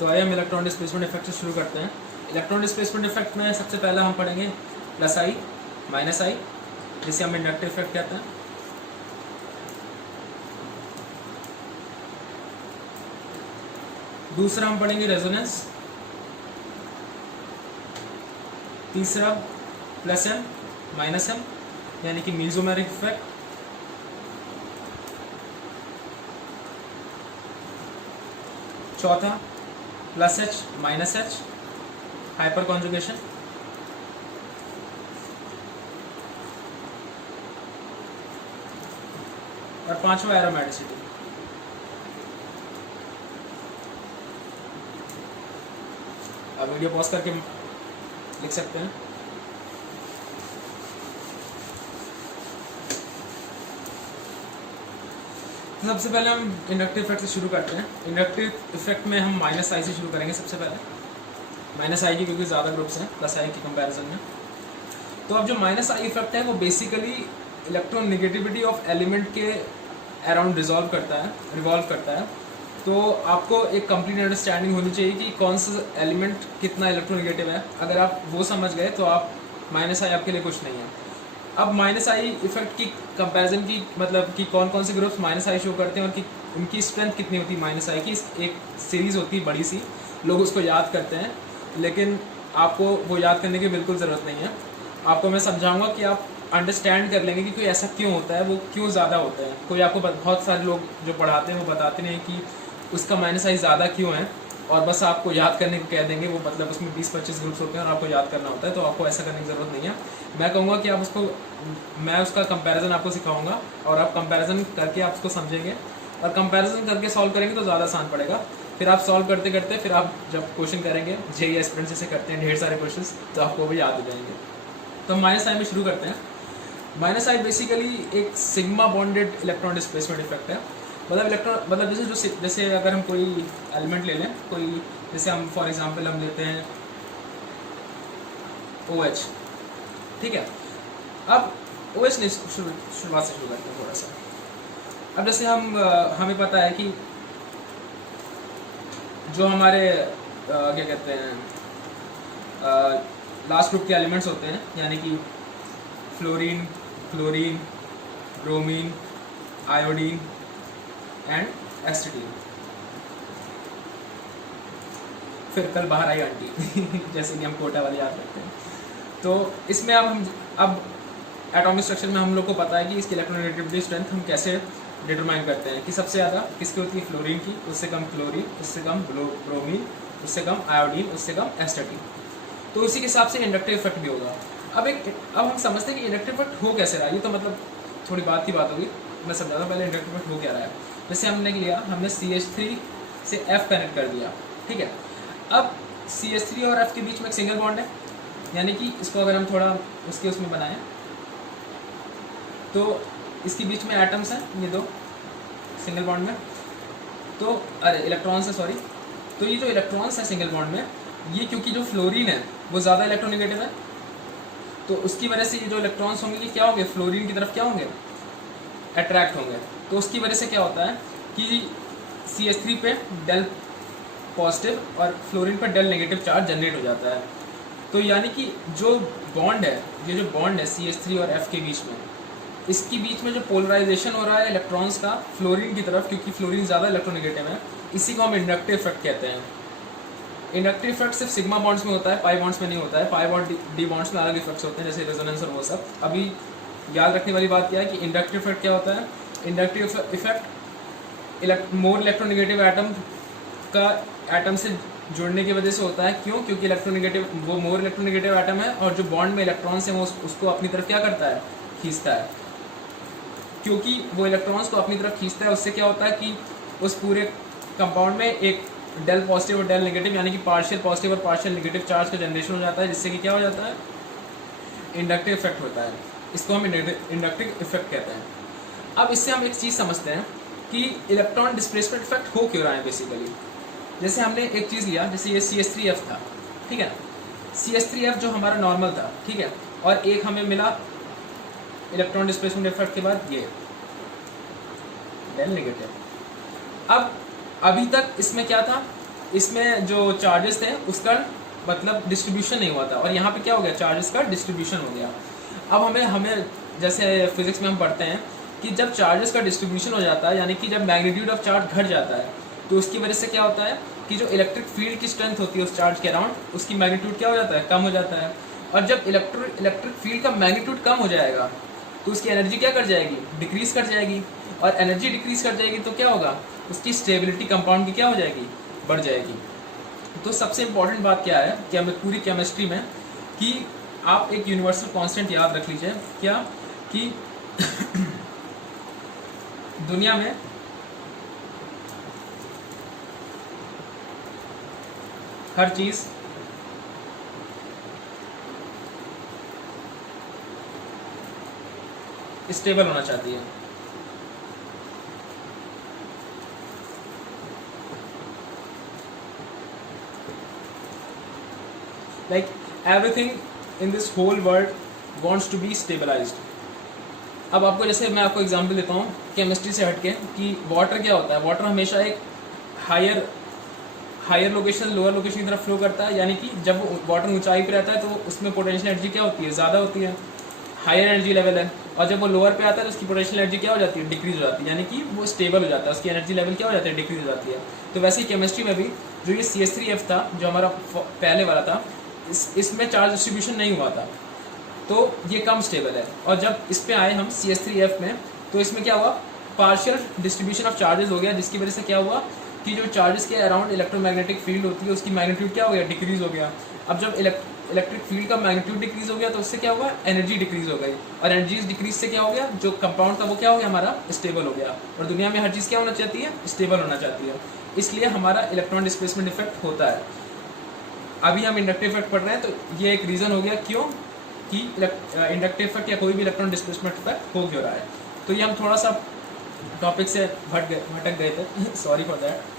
तो आइए हम इलेक्ट्रॉन डिस्प्लेसमेंट इफेक्ट से शुरू करते हैं। इलेक्ट्रॉन डिस्प्लेसमेंट इफेक्ट में सबसे पहला हम पढ़ेंगे प्लस आई माइनस आई, जिसे हम इंडक्टिव इफेक्ट कहते हैं। दूसरा हम पढ़ेंगे रेजोनेंस। तीसरा प्लस एम माइनस एम यानी कि मीजोमेरिक इफेक्ट। चौथा plus H minus H hyper conjugation. और पांचवा एरोमेटिसिटी। अब वीडियो पॉज करके लिख सकते हैं। तो सबसे पहले हम इंडक्टिव इफेक्ट से शुरू करते हैं। इंडक्टिव इफेक्ट में हम माइनस आई से शुरू करेंगे। सबसे पहले माइनस आई की, क्योंकि ज़्यादा ग्रुप्स हैं प्लस आई की कंपैरिजन में। तो अब जो माइनस आई इफेक्ट है वो basically electron negativity of element के अराउंड रिवॉल्व करता है। तो आपको एक कंप्लीट अंडरस्टैंडिंग होनी चाहिए कि कौन सा एलिमेंट कितना इलेक्ट्रोनेगेटिव है। अगर आप वो समझ गए तो आप माइनस आई आपके लिए कुछ नहीं है। अब माइनस आई इफेक्ट की कंपैरिजन की मतलब कि कौन कौन से ग्रुप्स माइनस आई शो करते हैं और कि उनकी स्ट्रेंथ कितनी होती है माइनस आई की, एक सीरीज़ होती है बड़ी सी, लोग उसको याद करते हैं, लेकिन आपको वो याद करने की बिल्कुल ज़रूरत नहीं है। आपको मैं समझाऊंगा कि आप अंडरस्टैंड कर लेंगे कि कोई ऐसा क्यों होता है, वो क्यों ज़्यादा होता है। कोई आपको बहुत सारे लोग जो पढ़ाते हैं वो बताते नहीं कि उसका माइनस आई ज़्यादा क्यों है, और बस आपको याद करने को कह देंगे। वो मतलब उसमें 20-25 ग्रुप्स होते हैं और आपको याद करना होता है, तो आपको ऐसा करने की ज़रूरत नहीं है। मैं कहूँगा कि मैं उसका कंपैरिजन आपको सिखाऊंगा और आप कंपैरिजन करके आप उसको समझेंगे, और कंपैरिजन करके सॉल्व करेंगे तो ज़्यादा आसान पड़ेगा। फिर आप सॉल्व करते करते फिर आप जब क्वेश्चन करेंगे, जेईई एस्पिरेंट जैसे करते हैं ढेर सारे क्वेश्चन, तो आपको भी याद हो जाएंगे। तो हम माइनस आई में शुरू करते हैं। माइनस आई बेसिकली एक sigma bonded electron displacement effect है। मतलब जैसे अगर हम कोई एलिमेंट ले लें, कोई जैसे हम फॉर एग्जांपल हम लेते हैं OH, ठीक है। अब OH ने शुरुआत से शुरू करते हैं थोड़ा सा। अब जैसे हमें पता है कि जो हमारे क्या कहते हैं लास्ट ग्रुप के एलिमेंट्स होते हैं, यानी कि fluorine, chlorine, bromine, iodine and astatine. फिर कल बाहर आई आंटी जैसे कि हम कोटा वाले याद करते हैं। तो इसमें अब एटॉमिक स्ट्रक्चर में हम लोग को पता है कि इसकी इलेक्ट्रोनेगेटिविटी स्ट्रेंथ हम कैसे डिटरमाइन करते हैं कि सबसे ज़्यादा किसकी होती है, फ्लोरीन की, उससे कम क्लोरीन, उससे कम ब्रोमीन, उससे कम आयोडीन, उससे कम एसिटीन। तो उसी के हिसाब से इंडक्टिव इफेक्ट भी होगा। अब हम समझते हैं कि इंडक्टिव इफेक्ट हो कैसे रहा है। ये तो मतलब थोड़ी बात की बात होगी, मैं समझाता हूँ पहले इंडक्टिव इफेक्ट हो क्या रहा है। जैसे हमने लिया, हमने CH3 से F कनेक्ट कर दिया, ठीक है। अब CH3 और F के बीच में एक सिंगल बॉन्ड है, यानी कि इसको अगर हम थोड़ा उसमें बनाएं तो इसके बीच में एटम्स हैं, ये दो सिंगल बॉन्ड में। तो इलेक्ट्रॉन्स है, सॉरी। तो ये जो इलेक्ट्रॉन्स है सिंगल बॉन्ड में, ये क्योंकि जो फ्लोरीन है वो ज़्यादा इलेक्ट्रोनेगेटिव है, तो उसकी वजह से ये जो इलेक्ट्रॉन्स होंगे ये क्या होंगे, फ्लोरीन की तरफ क्या होंगे, अट्रैक्ट होंगे। तो उसकी वजह से क्या होता है कि CH3 पे डेल पॉजिटिव और फ्लोरीन पे डेल नेगेटिव चार्ज जनरेट हो जाता है। तो यानी कि जो बॉन्ड है, ये जो बॉन्ड है CH3 और F के बीच में, इसके बीच में जो पोलराइजेशन हो रहा है इलेक्ट्रॉन्स का फ्लोरीन की तरफ, क्योंकि फ्लोरीन ज़्यादा इलेक्ट्रोनेगेटिव है, इसी को हम इंडक्टिव इफेक्ट कहते हैं। इंडक्टिव इफेक्ट सिर्फ सिग्मा बॉन्ड्स में होता है, पाई बॉन्ड्स में नहीं होता है। पाई बॉन्ड डी बॉन्ड्स में अलग इफेक्ट्स होते हैं, जैसे रेजोनेंस और वो सब। अभी याद रखने वाली बात क्या है कि इंडक्टिव इफेक्ट क्या होता है। Inductive effect more electronegative atom से जुड़ने की वजह से होता है। क्यों? क्योंकि वो मोर इलेक्ट्रोनेगेटिव एटम है, और जो बॉन्ड में इलेक्ट्रॉन्स हैं वो उसको अपनी तरफ क्या करता है, खींचता है। क्योंकि वो इलेक्ट्रॉन्स को अपनी तरफ खींचता है, उससे क्या होता है कि उस पूरे कंपाउंड में एक डेल पॉजिटिव और डेल नेगेटिव, यानी कि पार्शियल पॉजिटिव और पार्शियल नेगेटिव चार्ज का जनरेशन हो जाता है, जिससे कि क्या हो जाता है, इंडक्टिव इफेक्ट होता है। इसको हम इंडक्टिव इफेक्ट कहते हैं। अब इससे हम एक चीज़ समझते हैं कि इलेक्ट्रॉन डिस्प्लेसमेंट इफेक्ट हो क्यों रहा है बेसिकली। जैसे हमने एक चीज़ लिया, जैसे ये CH3F था, ठीक है। CH3F जो हमारा नॉर्मल था, ठीक है, और एक हमें मिला इलेक्ट्रॉन डिस्प्लेसमेंट इफेक्ट के बाद ये डेल नेगेटिव। अब अभी तक इसमें क्या था, इसमें जो चार्जेस थे उसका मतलब डिस्ट्रीब्यूशन नहीं हुआ था, और यहाँ पे क्या हो गया, चार्जेस का डिस्ट्रीब्यूशन हो गया। अब हमें हमें जैसे फिजिक्स में हम पढ़ते हैं कि जब चार्जेस का डिस्ट्रीब्यूशन हो जाता है, यानी कि जब मैग्नीट्यूड ऑफ चार्ज घट जाता है, तो उसकी वजह से क्या होता है कि जो इलेक्ट्रिक फील्ड की स्ट्रेंथ होती है उस चार्ज के अराउंड, उसकी मैग्नीट्यूड क्या हो जाता है, कम हो जाता है। और जब इलेक्ट्रिक फील्ड का मैग्नीट्यूड कम हो जाएगा तो उसकी एनर्जी क्या कर जाएगी, डिक्रीज कर जाएगी। और एनर्जी डिक्रीज कर जाएगी तो क्या होगा, उसकी स्टेबिलिटी कंपाउंड की क्या हो जाएगी, बढ़ जाएगी। तो सबसे इंपॉर्टेंट बात क्या है कि हमें पूरी केमिस्ट्री में कि आप एक यूनिवर्सल कांस्टेंट याद रख लीजिए, क्या कि दुनिया में हर चीज स्टेबल होना चाहती है। Like everything in this whole world wants to be stabilised. अब आपको जैसे मैं आपको एग्जांपल देता हूँ केमिस्ट्री से हटके कि वाटर क्या होता है। वाटर हमेशा एक हायर लोकेशन लोअर लोकेशन की तरफ फ्लो करता है, यानी कि जब वाटर ऊंचाई पे रहता है तो उसमें पोटेंशियल एनर्जी क्या होती है, ज़्यादा होती है, हायर एनर्जी लेवल है। और जब वो लोअर पे आता है तो उसकी पोटेंशियल एनर्जी क्या हो जाती है, डिक्रीज हो जाती है, यानी कि वो स्टेबल हो जाता है, उसकी एनर्जी लेवल क्या हो जाती है, डिक्रीज हो जाती है। तो वैसे ही केमिस्ट्री में भी जो ये CH3F था जो हमारा पहले वाला था, इसमें चार्ज डिस्ट्रीब्यूशन नहीं हुआ था, तो ये कम स्टेबल है। और जब इस पे आए हम CH3F में, तो इसमें क्या हुआ, पार्शियल डिस्ट्रीब्यूशन ऑफ चार्जेस हो गया, जिसकी वजह से क्या हुआ कि जो चार्जेस के अराउंड इलेक्ट्रोमैग्नेटिक फील्ड होती है उसकी मैग्नीट्यूड क्या हो गया, डिक्रीज हो गया। अब जब इलेक्ट्रिक फील्ड का मैग्नीट्यूड डिक्रीज हो गया तो उससे क्या हुआ, एनर्जी डिक्रीज हो गई, और एनर्जी डिक्रीज से क्या हो गया, जो कंपाउंड था वो क्या हो गया, हमारा स्टेबल हो गया। और दुनिया में हर चीज़ क्या होना चाहती है, स्टेबल होना चाहती है, इसलिए हमारा इलेक्ट्रॉन डिस्प्लेसमेंट इफेक्ट होता है। अभी हम इंडक्टिव इफेक्ट पढ़ रहे हैं, तो ये एक रीज़न हो गया क्यों कि इंडक्टिव इफेक्ट या कोई भी इलेक्ट्रॉन डिस्प्लेसमेंट इफेक्ट हो क्यों रहा है। तो ये हम थोड़ा सा टॉपिक से भटक गए थे, सॉरी फॉर दैट।